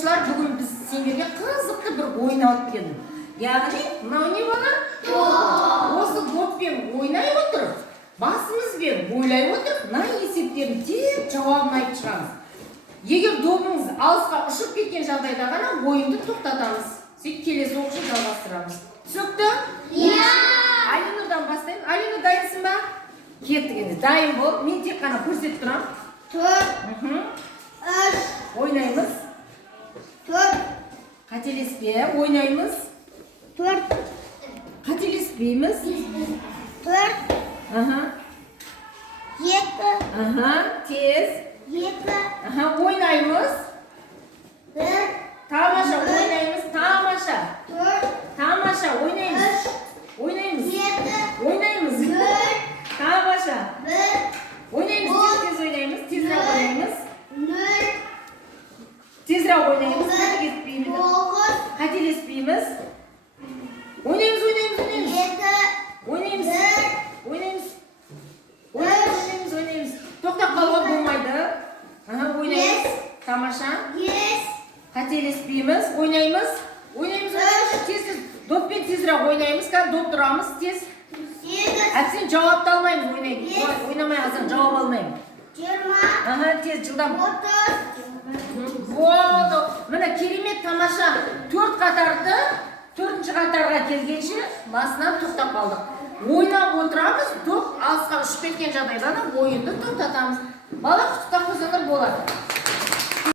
Оқушылар, бүгін біз сендерге қызықты бір ойын алып келдім. Яғни, мынау не бала? Осы доппен ойнай отырып, басымызбен ойлай отырып, мына есептерін тек жауабын айтып шығамыз. Егер добыңыз алысқа ұшып кеткен жағдайда ғана ойынды тоқтатамыз. Сөйтіп келесі оқушы жалғастырамыз. Түсінікті? Иә. Алинурдан бастаймын. Алина, дайынсың ба? Кеттік енді. Дайын бол. Мен тек қана көрсетіп тұрам. 4, 3, Ойнаймыз. 4, Қателеспе. Ойнаймыз. 4, Қателеспейміз. 4, Аха. 7, Аха. Тез. 7, Аха. Ойнаймыз. 1, Тамаша. Ойнаймыз. Тамаша. 4, Тамаша. Ойнаймыз. 3, Ойнаймыз. 7, Ойнаймыз. 4, Тамаша. 1, Ойнаймыз. Тез ойнаймыз. Тезірек ойнаймыз. 0, Тезірек ойнаймыз. Қателеспейміз. 9, Қателеспейміз. Ойнаймыз, ойнаймыз, ойнаймыз. 7, Ойнаймыз. 1, Ойнаймыз. Ойнаймыз, ойнаймыз. Тоқтап қалуға болмайды. Аха, ойнаймыз. Тамаша. 5, Қателеспейміз. Ойнаймыз. Ойнаймыз, ойнаймыз. Тез, доппен тезірек ойнаймыз. Қазір доп тұрамыз. Тез. 8, Әпсен жауапты алмаймыз. Ойнамай алсаң жауап алмаймын. 20, Аха, тез, жылдам. 30, Болды. Міне керемет, тамаша. 4 қатарды 4-ші қатарға келгенше басынан тоқтап қалдық. Ойнап отырамыз, доп алысқа ұшып кеткен жағдайда ойынды тоқтатамыз. Бала құттықтап қойсаңдар болады.